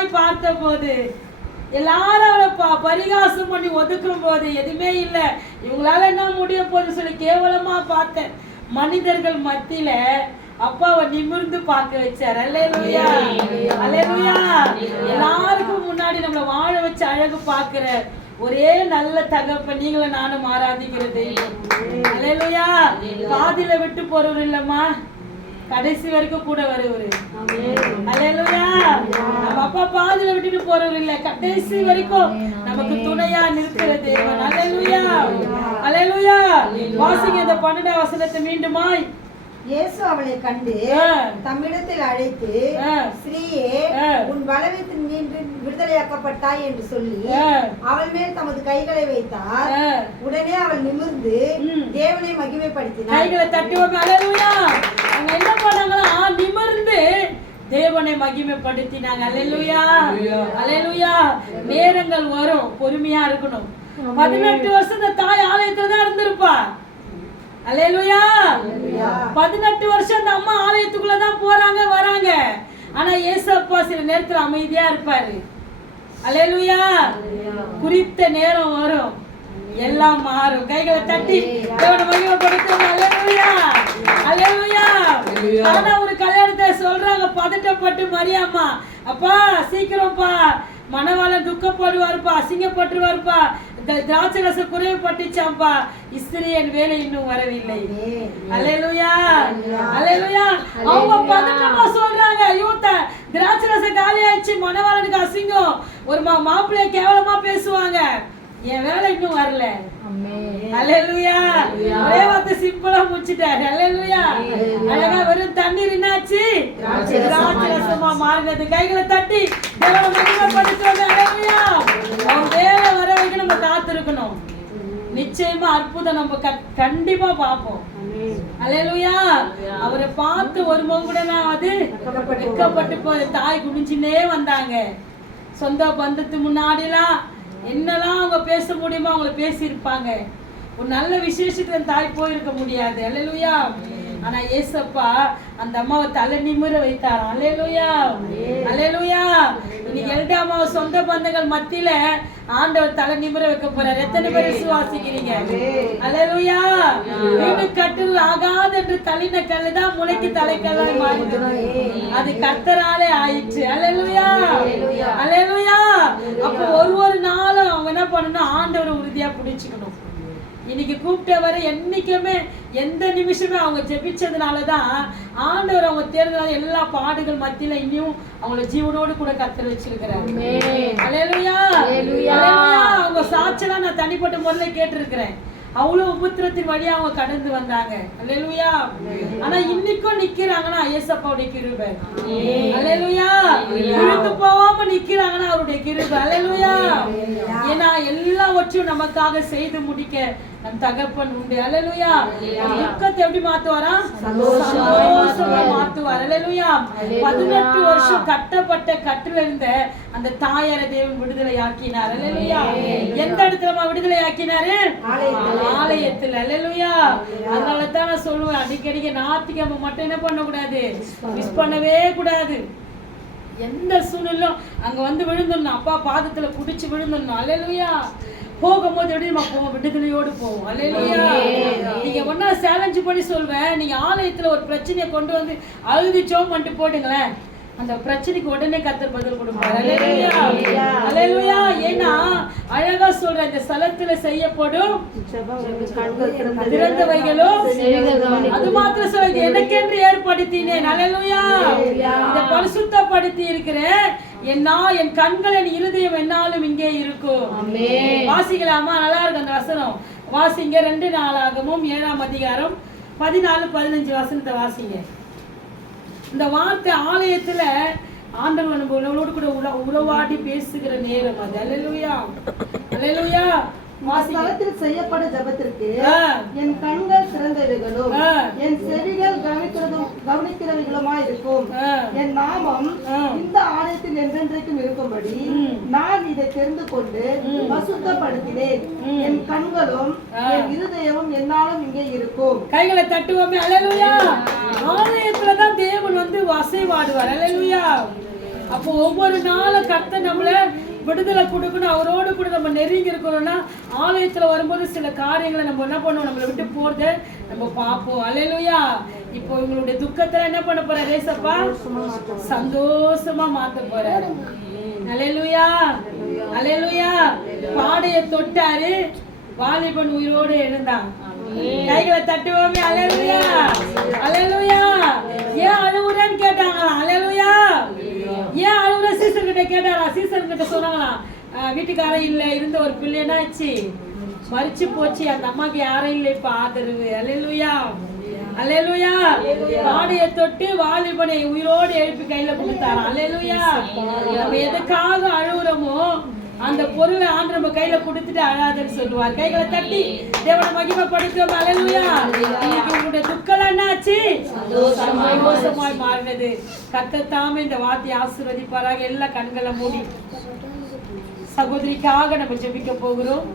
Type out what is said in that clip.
தூரமாய் பார்த்த போது, எல்லாரும் அவளை பரிகாசம் பண்ணி ஒதுக்கும் போது, எதுவுமே இல்லை, இவங்களால என்ன முடிய போகுதுன்னு சொல்லி கேவலமா பார்த்த மனிதர்கள் மத்தியில அப்பாவை நிமிர்ந்து பார்க்க வச்சார். அல்லேலூயா, அல்லேலூயா. எல்லாருக்கும் முன்னாடி நம்மளை வாழ வச்சு அழகு பார்க்கிற ஒரே நல்ல தகப்பன் நீங்களும் நானும் ஆராதிக்கிற தெய்வம். அல்லேலூயா. பாதியில விட்டு போறவர் இல்லம்மா, கடைசி வரைக்கும் கூட வருவாரு. அல்லேலூயா. நம்ம அப்பா பாதியில விட்டுட்டு போறவர் இல்ல, கடைசி வரைக்கும் நமக்கு துணையா நிற்கிற தேவன். அல்லேலூயா, அல்லேலூயா. வாசிங்க இந்த 12ஆம் வசனத்தை மீண்டுமாய். இயேசு அவளை கண்டு தம்மிடத்தில் அழைத்து, ஸ்ரீயே, உன் பலவீனத்தின் மீது விடுதலையாக்கப்பட்டாய் என்று சொல்லி அவள் மேல் தமது கைகளை வைத்தார். உடனே அவள் நிமிர்ந்து தேவனை மகிமைப்படுத்தினார். கைகளை தட்டி அல்லேலூயா. அவங்க என்ன பண்ணாங்களா, நிமிர்ந்து தேவனை மகிமைப்படுத்தினாங்க. அல்லேலூயா, அல்லேலூயா. நேரங்கள் வரும், பொறுமையா இருக்கணும். 18 வருஷம் தாய் ஆலயத்துல தான் இருந்திருப்பா. அல்லேலூயா. 18 வருஷம் அந்த அம்மா ஆலயத்துக்குள்ளதான் போறாங்க வராங்க. ஆனா இயேசப்பா சில நேரத்துல அமைதியா இருப்பாரு. அல்லேலூயா. குறித்த நேரம் வரும், எல்லாம் மாறும். கைகளை தட்டி தேவனை மகிமைப்படுத்துங்க. அல்லேலூயா, அல்லேலூயா. ஆனா ஒரு கல்யாணத்தை சொல்றாங்க, பதட்டப்பட்டு மரியாம்மா, அப்பா சீக்கிரம்ப்பா, மணவாளன் துக்கப்படுவாருப்பா, அசிங்கப்பட்டுருவாருப்பா, திராட்சை ரசம் குறைவுபட்டுச்சாம்பா, இஸ்திரியன் வேலை இன்னும் வரவில்லை. அல்லேலூயா, அல்லேலூயா. அவங்க பதட்டமா சொல்றாங்க, ஐயோ திராட்சை ரசம் காலி ஆயிடுச்சு, மணவாளனுக்கு அசிங்கம், ஒரு மாப்பிள்ளைய கேவலமா பேசுவாங்க, என் வேலை இன்னும் வரல. அல்லேலூயா. ஒரே வார்த்தை சிம்பிளா முடிச்சிட்டாரு. அல்லேலூயா. அழகா வெறும் தண்ணீர் என்னாச்சு, திராட்சை ரசமா மாறினது. கைகளை தட்டி தேவனை மகிமைப்படுத்துவாங்க. அல்லேலூயா. அவங்க வேலை வர வரைக்கும் நம்ம காத்திருக்கணும். நிச்சயமா அற்புதம் நம்ம கண்டிப்பா பார்ப்போம். அல்லேலூயா. அவரை பார்த்து ஒரு கூட நான் அது வெட்கப்பட்டு போய் தாய் குடிஞ்சுன்னே வந்தாங்க. சொந்த பந்தத்து முன்னாடிலாம் என்னெல்லாம் அவங்க பேச முடியுமோ அவங்கள பேசியிருப்பாங்க. ஒரு நல்ல விசேஷத்துல தாய் போயிருக்க முடியாது. அல்லேலூயா. ஆனா ஏசப்பா அந்த அம்மாவை தலை நிமிர வைத்தாராம். அல்லேலூயா, அல்லேலூயா. இன்னைக்கு எல்டாமாவை சொந்த பந்தங்கள் மத்தியில ஆண்டவர் தலை நிமிர வைக்க போறார். எத்தனை பேர் விசுவாசிக்கிறீங்க? அல்லேலூயா. வீடு கட்டுதல் ஆகாது என்று தள்ளின கல்லுதான் முளைக்கு தலைக்கல்லாய் மாறினது. அது கர்த்தராலே ஆயிற்று. அல்லேலூயா, அல்லேலூயா. அப்போ ஒரு நாளும் அவங்க என்ன பண்ணணும், ஆண்டவரை உறுதியா பிடிச்சுக்கணும். இன்னைக்கு கூப்பிட்டவரை என்னைக்குமே எந்த நிமிஷமே அவங்க ஜெபிச்சதுனாலதான் ஆண்டவர் அவங்க தேர்தல் எல்லா பாடுகள் மத்தியில இன்னும் அவங்கள ஜீவனோடு கூட கர்த்தர் வச்சிருக்கிறாரு. அல்லேலூயா, அல்லேலூயா. அவங்க சாட்சியெல்லாம் நான் தனிப்பட்ட முறையில கேட்டிருக்கிறேன். அவ்வளவு உபத்திரத்தின் வழியா அவங்க கடந்து வந்தாங்க. அல்லேலூயா. ஆனா இன்னைக்கும் நிக்கிறாங்கன்னா ஏசப்பாவுடைய கிருபை. அல்லேலூயா. விழுந்து போகாம நிக்கிறாங்கன்னா அவருடைய கிருபை. அல்லேலூயா. ஏன்னா எல்லாவற்றையும் நமக்காக செய்து முடிக்க நம் தகப்பன் உண்டு. அல்லேலூயா. துக்கத்தை எப்படி மாத்துவாரா, சந்தோஷமா மாத்துவார். அல்லேலூயா. 18 வருஷம் கட்டப்பட்ட கட்டில இருந்த அந்த தாயாரை தேவன் விடுதலை ஆக்கினார். அல்லேலூயா. எந்த இடத்துல விடுதலை ஆக்கினாரு? ஆலயத்தில். அல்லேலூயா. அதனாலதான் நான் சொல்லுவேன், அடிக்கடிக்கு ஞாயிற்றுக்கிழமை மட்டும் என்ன பண்ண கூடாது, மிஸ் பண்ணவே கூடாது. எந்த சூழ்நிலும் அங்க வந்து விழுந்துடணும், அப்பா பாதத்துல புடிச்சு விழுந்துடணும். அல்லேலூயா. போகும்போது எப்படி நம்ம போவோம், விடுதலையோடு போவோம். அல்லேலூயா. நீங்க ஒன்னா சேலஞ்ச் பண்ணி சொல்வேன், நீங்க ஆலயத்துல ஒரு பிரச்சனையை கொண்டு வந்து அழுதிச்சோம் பண்ணிட்டு போடுங்களேன், அந்த பிரச்சனைக்கு உடனே கர்த்தர் பதில் கொடுப்பார். அல்லேலூயா, அல்லேலூயா. ஏன்னா அழகா சொல்ற, இந்த ஸ்தலத்துல செய்யப்படும் திறந்தவைகளும் அது மாத்திரம் சொல்ல எனக்கென்று ஏற்படுத்தினேன். அல்லேலூயா. இதை பரிசுத்தப்படுத்தி இருக்கிறேன். என் கண்கள் என் இருதயம் என்னாலும் இங்கே இருக்கும். வாசிக்கலாமா? நல்லா இருக்கு அந்த வசனம். வாசிங்க. 2 நாளாகமும் 7ஆம் அதிகாரம் 14-15 வசனத்தை வாசிங்க. இந்த வார்த்தை ஆலயத்துல ஆண்டவர் நம்மளோடு கூட உறவாடி பேசுகிற நேரம் அது. அல்லேலூயா, அல்லேலூயா. ஸ்தலத்தில் செய்யப்படும் ஜெபத்திற்கு என் கண்கள் திறந்தவைகளும் என் செவிகள் கவனிக்கிறவைகளுமா இருக்கும். என் நாமம் இந்த ஆலயத்தில் என்றென்றைக்கும் இருக்கும்படி நான் இதை தெரிந்து கொண்டு பசுத்தப்படுத்தினேன். என் கண்களும் என் இருதயமும் என்னாலும் இங்கே இருக்கும். கைகளை தட்டுவோமே. அல்லேலூயா. ஆலயத்துலதான் தேவன் வந்து அசைவாடுவார். அல்லேலூயா. அப்போ ஒவ்வொரு நாளும் கர்த்தர் நம்மள விடுதலை கொடுக்கணும். அவரோடு கூட நம்ம நெருங்கி இருக்கணும்னா ஆலயத்துல வரும்போது சில காரியங்களை நம்ம என்ன பண்ணுவோம், நம்மளை விட்டு போறத நம்ம பார்ப்போம். அல்லேலூயா. இப்போ இவங்களுடைய துக்கத்துல என்ன பண்ண போறாரு ஏசப்பா? சந்தோஷமா மாத்த போறாரு. அல்லேலூயா, அல்லேலூயா. பாடையை தொட்டாரு, வாலிபன் உயிரோடு எழுந்தான். கைகளை தட்டுவோமே. அல்லேலூயா, அல்லேலூயா. ஏன் அழுவுறேன்னு கேட்டாங்களா? அல்லேலூயா. ஏன் அழுவுற சீசர் கிட்ட கேட்டாரா? சீசர் கிட்ட சொன்னாங்களா, வீட்டுக்காரன் இல்ல, இருந்த ஒரு பிள்ளை என்னாச்சு, மறிச்சு போச்சு, அந்த அம்மாக்கு யாரும் இல்லை இப்ப ஆதரவு. அல்லேலூயா, அல்லேலூயா. பாடையை தொட்டு வாலிபனை உயிரோடு எழுப்பி கையில கொடுத்தாராம். அல்லேலூயா. நம்ம எதுக்காக அழுகுறோமோ அந்த பொருளை ஆண்டு நம்ம கையில கொடுத்துட்டு அழாதுன்னு சொல்லுவார். கைகளை தட்டி தேவனை மகிமைப்படுத்துவோம். அல்லேலூயா. இன்னைக்கு உங்களுடைய துக்கம் என்னாச்சு? சந்தோஷமாய் மாறினது. கர்த்தர் தாமே இந்த வார்த்தையை ஆசீர்வதிப்பாராக. எல்லா கண்களை மூடி சகோதரிக்காக நம்ம ஜெபிக்க போகிறோம்.